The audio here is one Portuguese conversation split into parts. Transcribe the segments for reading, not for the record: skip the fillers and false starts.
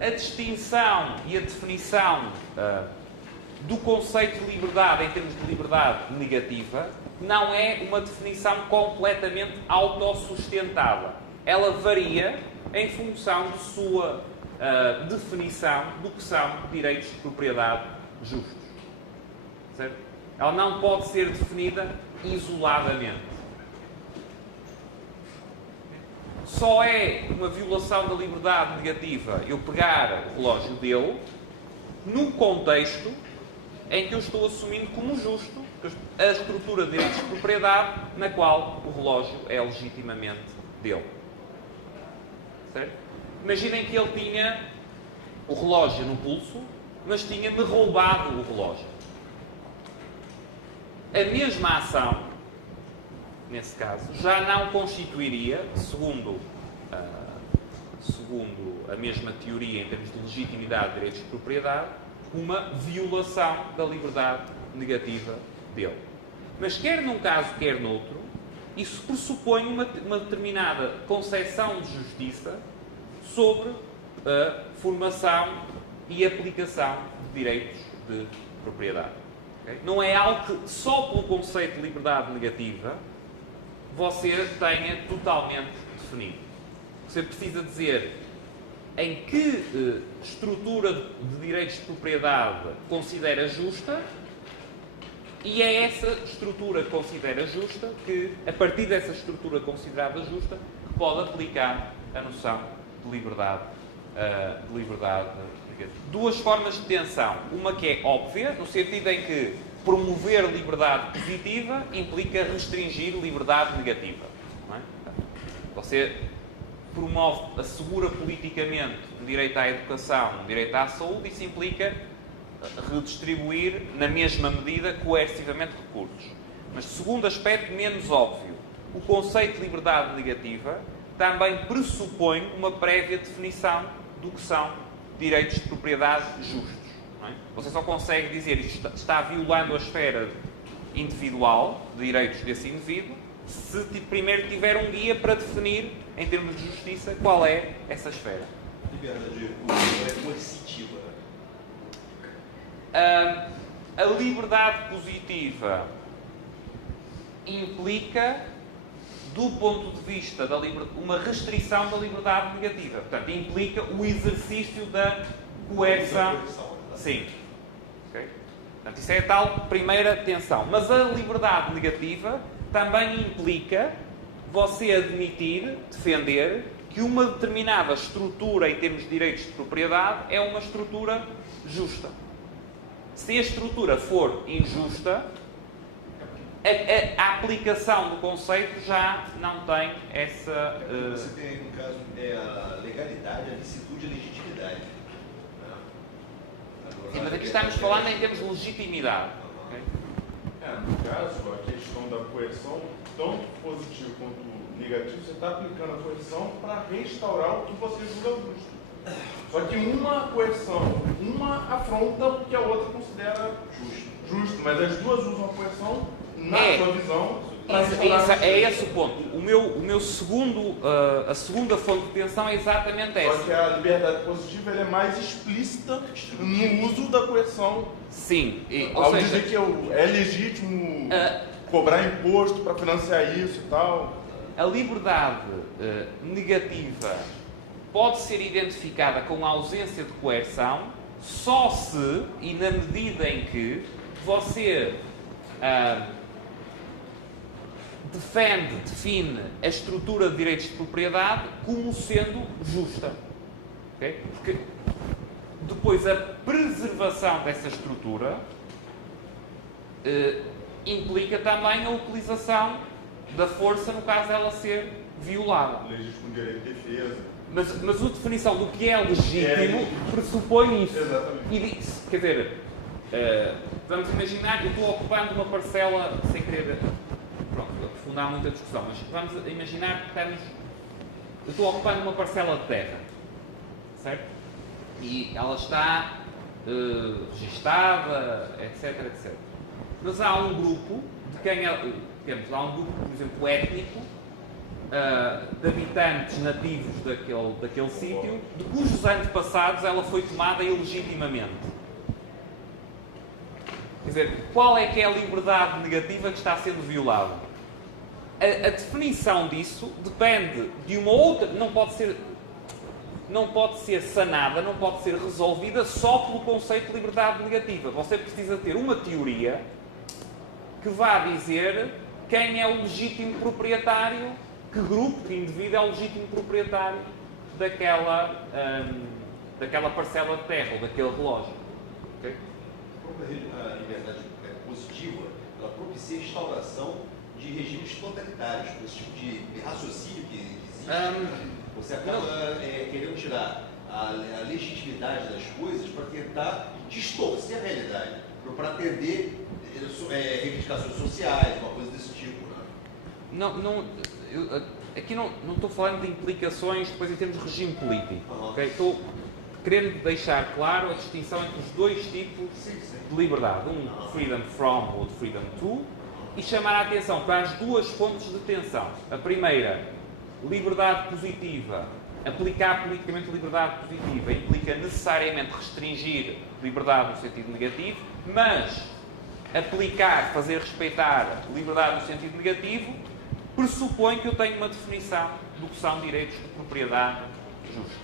A distinção e a definição do conceito de liberdade em termos de liberdade negativa não é uma definição completamente autossustentada. Ela varia em função de sua definição do que são direitos de propriedade justos. Certo? Ela não pode ser definida isoladamente. Só é uma violação da liberdade negativa eu pegar o relógio dele no contexto em que eu estou assumindo como justo a estrutura de direitos de propriedade na qual o relógio é legitimamente dele. Certo? Imaginem que ele tinha o relógio no pulso, mas tinha-me roubado o relógio. A mesma ação, nesse caso, já não constituiria, segundo a mesma teoria em termos de legitimidade de direitos de propriedade, uma violação da liberdade negativa dele. Mas quer num caso, quer noutro, isso pressupõe uma determinada concepção de justiça sobre a formação e aplicação de direitos de propriedade. Okay? Não é algo que só pelo conceito de liberdade negativa você tenha totalmente definido. Você precisa dizer em que estrutura de direitos de propriedade considera justa, e é essa estrutura que considera justa que, a partir dessa estrutura considerada justa, que pode aplicar a noção de liberdade negativa. Duas formas de tensão. Uma que é óbvia, no sentido em que promover liberdade positiva implica restringir liberdade negativa. Não é? Você promove, assegura politicamente um direito à educação, um direito à saúde, isso implica redistribuir, na mesma medida, coercivamente recursos. Mas, segundo aspecto menos óbvio, o conceito de liberdade negativa também pressupõe uma prévia definição do que são direitos de propriedade justos. Não é? Você só consegue dizer que isto está violando a esfera individual de direitos desse indivíduo se primeiro tiver um guia para definir, em termos de justiça, qual é essa esfera. Liberdade é coercitiva. A liberdade positiva implica, do ponto de vista da uma restrição da liberdade negativa. Portanto, implica o exercício da coerção. Sim. Okay? Portanto, isso é a tal primeira tensão. Mas a liberdade negativa também implica você admitir, defender, que uma determinada estrutura em termos de direitos de propriedade é uma estrutura justa. Se a estrutura for injusta, a aplicação do conceito já não tem essa... Você tem, no caso, a legalidade, a licitude e a legitimidade. Sim, mas aqui estamos falando em termos de legitimidade. Okay? No caso, a questão da coerção, tanto positivo quanto negativo, você está aplicando a coerção para restaurar o que você julga justo. Só que uma coerção, uma afronta o que a outra considera justo, mas as duas usam a coerção, na sua visão, para restaurar. É esse o ponto. O meu segundo, a segunda fonte de tensão é exatamente essa. Só que a liberdade positiva ela é mais explícita no uso da coerção. Sim. Ao dizer que é legítimo cobrar imposto para financiar isso e tal. A liberdade negativa pode ser identificada com a ausência de coerção só se, e na medida em que você define a estrutura de direitos de propriedade como sendo justa. Okay? Porque depois a preservação dessa estrutura implica também a utilização da força no caso dela ser violada. Legítimo direito de defesa. Mas a definição do que é legítimo pressupõe isso. Exatamente. E diz, quer dizer, vamos imaginar que eu estou ocupando uma parcela, sem querer aprofundar muito a discussão, mas vamos imaginar que eu estou ocupando uma parcela de terra, certo? E ela está registada, etc, etc. Mas há um grupo de quem há um grupo, por exemplo, étnico, de habitantes nativos daquele sítio, de cujos antepassados ela foi tomada ilegitimamente. Quer dizer, qual é que é a liberdade negativa que está sendo violada? A definição disso depende de uma outra... Não pode ser sanada, não pode ser resolvida só pelo conceito de liberdade negativa. Você precisa ter uma teoria que vá dizer quem é o legítimo proprietário, que grupo, que indivíduo é o legítimo proprietário daquela parcela de terra ou daquele relógio. Okay? A liberdade positiva, ela propicia a instauração de regimes totalitários, com esse tipo de raciocínio que existe. Você acaba querendo tirar a legitimidade das coisas para tentar distorcer a realidade, para atender reivindicações sociais, uma coisa desse tipo. Né? Aqui não estou falando de implicações depois em termos de regime político. Okay? Estou querendo deixar claro a distinção entre os dois tipos de liberdade. Freedom from ou freedom to, e chamar a atenção para as duas fontes de tensão. A primeira, liberdade positiva. Aplicar politicamente a liberdade positiva implica necessariamente restringir liberdade no sentido negativo, mas aplicar, fazer respeitar liberdade no sentido negativo pressupõe que eu tenho uma definição do que são direitos de propriedade justos.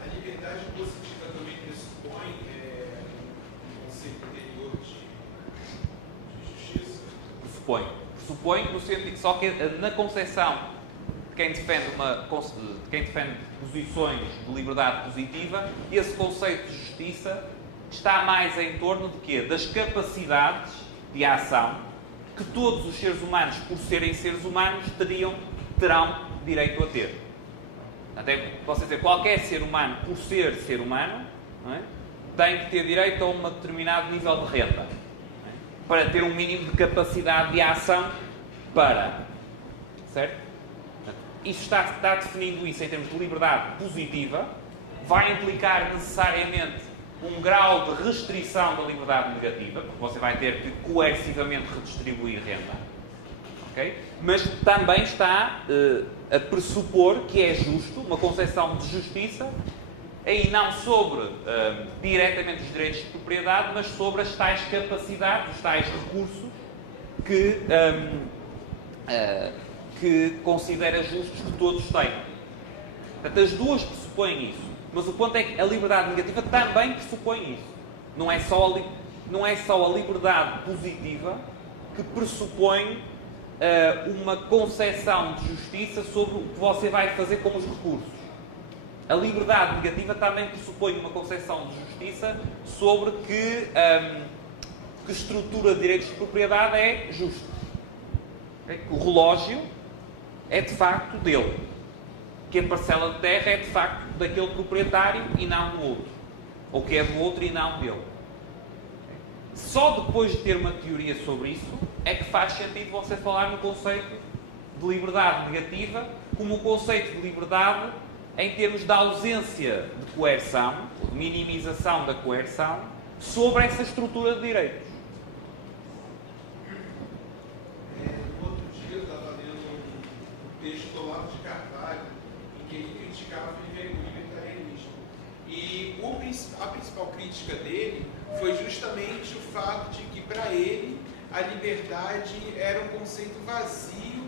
A liberdade positiva também pressupõe um conceito anterior de justiça? Pressupõe no sentido, só que na concepção de quem defende posições de liberdade positiva, esse conceito de justiça está mais em torno de quê? Das capacidades de ação que todos os seres humanos, por serem seres humanos, terão direito a ter. Até posso dizer, qualquer ser humano, por ser humano, não é? Tem que ter direito a um determinado nível de renda, não é? Para ter um mínimo de capacidade de ação certo? Isso está definindo isso em termos de liberdade positiva, vai implicar necessariamente um grau de restrição da liberdade negativa, porque você vai ter que coercivamente redistribuir renda. Okay? Mas também está a pressupor que é justo, uma concepção de justiça, aí não sobre diretamente os direitos de propriedade, mas sobre as tais capacidades, os tais recursos que considera justos que todos tenham. Portanto, as duas pressupõem isso. Mas o ponto é que a liberdade negativa também pressupõe isso. Não é só a liberdade positiva que pressupõe uma concepção de justiça sobre o que você vai fazer com os recursos. A liberdade negativa também pressupõe uma concepção de justiça sobre que estrutura de direitos de propriedade é justa. O relógio é de facto dele. Que a parcela de terra é de facto daquele proprietário e não do outro. Ou que é do outro e não dele. Só depois de ter uma teoria sobre isso é que faz sentido você falar no conceito de liberdade negativa como o conceito de liberdade em termos de ausência de coerção, ou de minimização da coerção, sobre essa estrutura de direitos. No outro dia eu estava lendo um texto do Olavo de Carvalho em que ele criticava o libertarianismo. E a principal crítica dele foi justamente o fato de que, para ele, a liberdade era um conceito vazio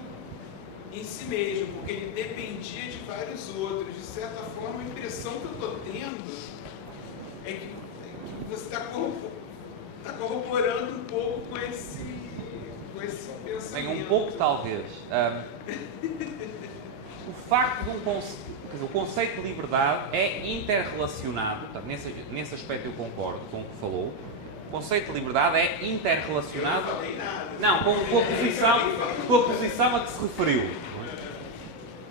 em si mesmo, porque ele dependia de vários outros. De certa forma, a impressão que eu estou tendo é que você está corroborando um pouco com esse pensamento. Bem, um pouco talvez. O facto de o conceito de liberdade é interrelacionado, portanto, nesse aspecto eu concordo com o que falou. O conceito de liberdade é interrelacionado. Eu não falei nada. Não, com a posição a que se referiu.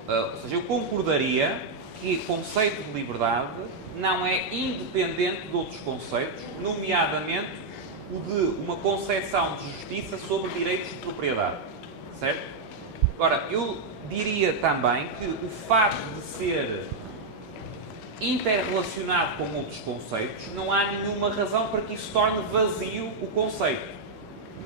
Ou seja, eu concordaria que o conceito de liberdade não é independente de outros conceitos, nomeadamente o de uma concepção de justiça sobre direitos de propriedade. Certo? Agora, eu diria também que o facto de ser interrelacionado com outros conceitos, não há nenhuma razão para que isso torne vazio o conceito.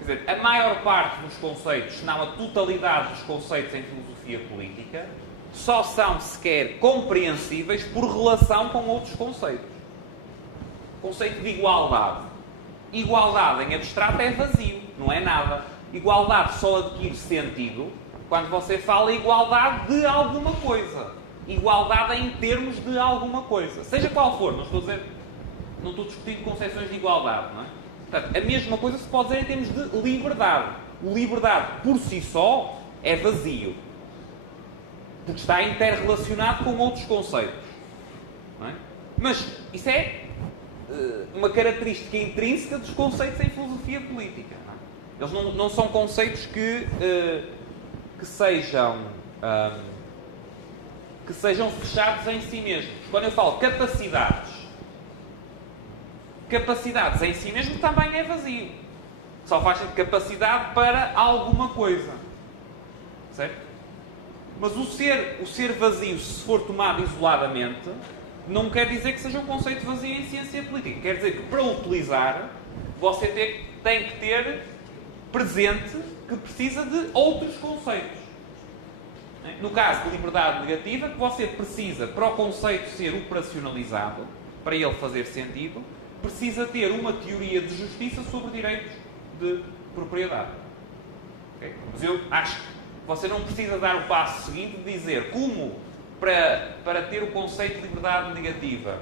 Quer dizer, a maior parte dos conceitos, se não a totalidade dos conceitos em filosofia política, só são sequer compreensíveis por relação com outros conceitos. O conceito de igualdade. Igualdade em abstrato é vazio, não é nada. Igualdade só adquire sentido quando você fala igualdade de alguma coisa. Igualdade em termos de alguma coisa. Seja qual for, não estou discutindo concepções de igualdade, não é? Portanto, a mesma coisa se pode dizer em termos de liberdade. O liberdade, por si só, é vazio. Porque está interrelacionado com outros conceitos. Não é? Mas isso é uma característica intrínseca dos conceitos em filosofia política. Não é? Eles não são conceitos que sejam fechados em si mesmos. Quando eu falo capacidades em si mesmo também é vazio. Só faz capacidade para alguma coisa. Certo? Mas o ser vazio, se for tomado isoladamente, não quer dizer que seja um conceito vazio em ciência política. Quer dizer que, para o utilizar, você tem que ter presente que precisa de outros conceitos. No caso de liberdade negativa, que você precisa, para o conceito ser operacionalizado, para ele fazer sentido, precisa ter uma teoria de justiça sobre direitos de propriedade. Okay? Mas eu acho que você não precisa dar o passo seguinte de dizer como, para ter o conceito de liberdade negativa,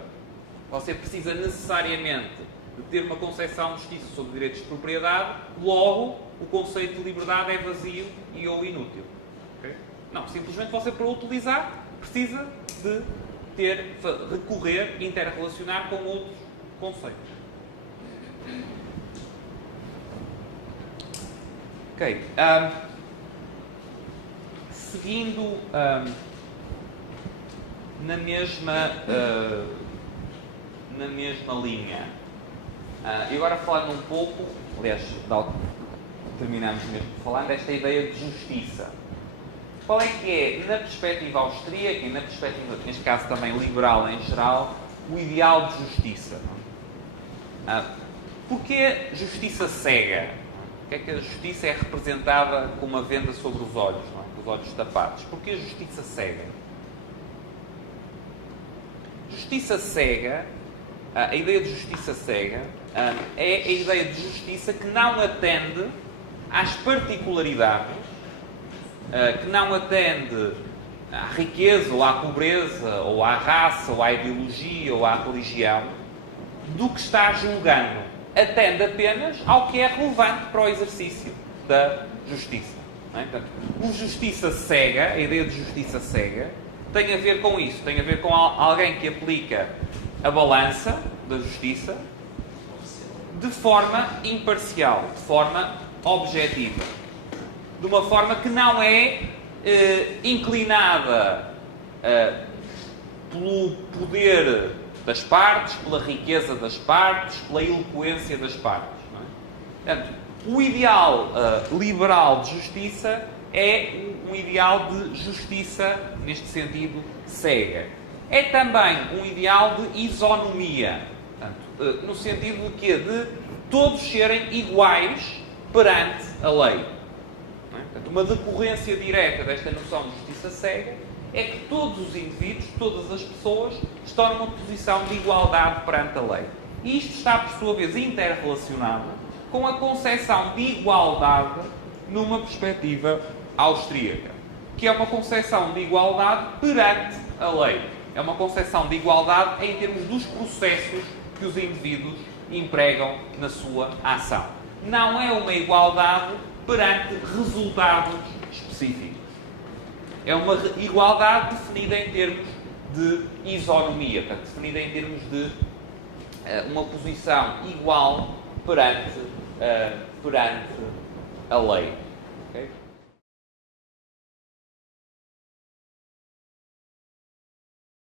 você precisa necessariamente de ter uma concepção de justiça sobre direitos de propriedade, logo o conceito de liberdade é vazio e ou inútil. Okay? Não, simplesmente você, para o utilizar, precisa de recorrer, interrelacionar com outros conceitos. Ok. Seguindo na mesma linha, e agora falando um pouco, aliás, terminamos mesmo falando desta ideia de justiça. Qual é que é, na perspectiva austríaca e na perspectiva, neste caso também liberal em geral, o ideal de justiça? Porquê justiça cega? Porquê é que a justiça é representada com uma venda sobre os olhos, não é? Com os olhos tapados? Porquê a justiça cega? Justiça cega, a ideia de justiça cega, é a ideia de justiça que não atende às particularidades, que não atende à riqueza, ou à pobreza, ou à raça, ou à ideologia, ou à religião, do que está julgando. Atende apenas ao que é relevante para o exercício da justiça. Não é? Portanto, o justiça cega, a ideia de justiça cega, tem a ver com isso. Tem a ver com alguém que aplica a balança da justiça de forma imparcial, de forma objetiva. De uma forma que não é inclinada pelo poder das partes, pela riqueza das partes, pela eloquência das partes. Não é? Portanto, o ideal liberal de justiça é um ideal de justiça, neste sentido, cega. É também um ideal de isonomia, portanto, no sentido de quê? De todos serem iguais perante a lei. Não é? Portanto, uma decorrência direta desta noção de justiça cega é que todos os indivíduos, todas as pessoas, estão numa posição de igualdade perante a lei. E isto está, por sua vez, interrelacionado com a concepção de igualdade numa perspectiva austríaca, que é uma concepção de igualdade perante a lei. É uma concepção de igualdade em termos dos processos que os indivíduos empregam na sua ação. Não é uma igualdade perante resultados específicos. É uma igualdade definida em termos de isonomia, portanto, definida em termos de uma posição igual perante a lei.